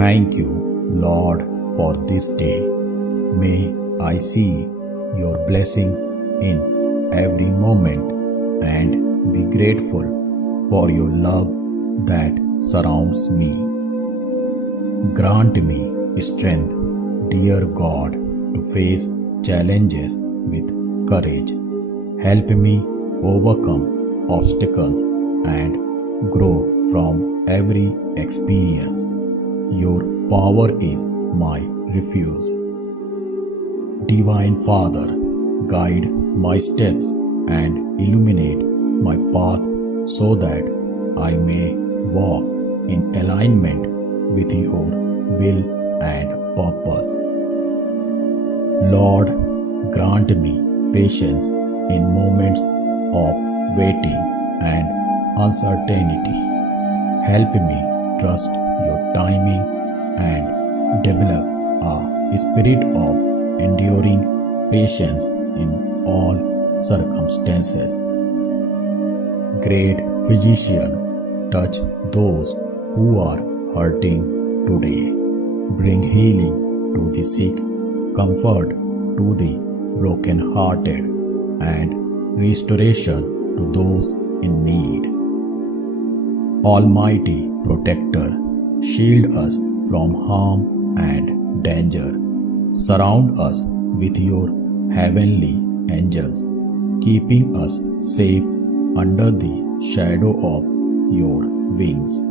Thank you, Lord, for this day. May I see your blessings in every moment and be grateful for your love that surrounds me. Grant me strength, dear God, to face challenges with courage. Help me overcome obstacles and grow from every experience. Your power is my refuge. Divine Father, guide my steps and illuminate my path so that I may walk in alignment with your will and purpose. Lord, grant me patience in moments of waiting and uncertainty. Help me trust your timing and develop a spirit of enduring patience in all circumstances. Great Physician, touch those who are hurting today. Bring healing to the sick, comfort to the broken-hearted, and restoration to those in need. Almighty Protector, shield us from harm and danger. Surround us with your heavenly angels, keeping us safe under the shadow of your wings.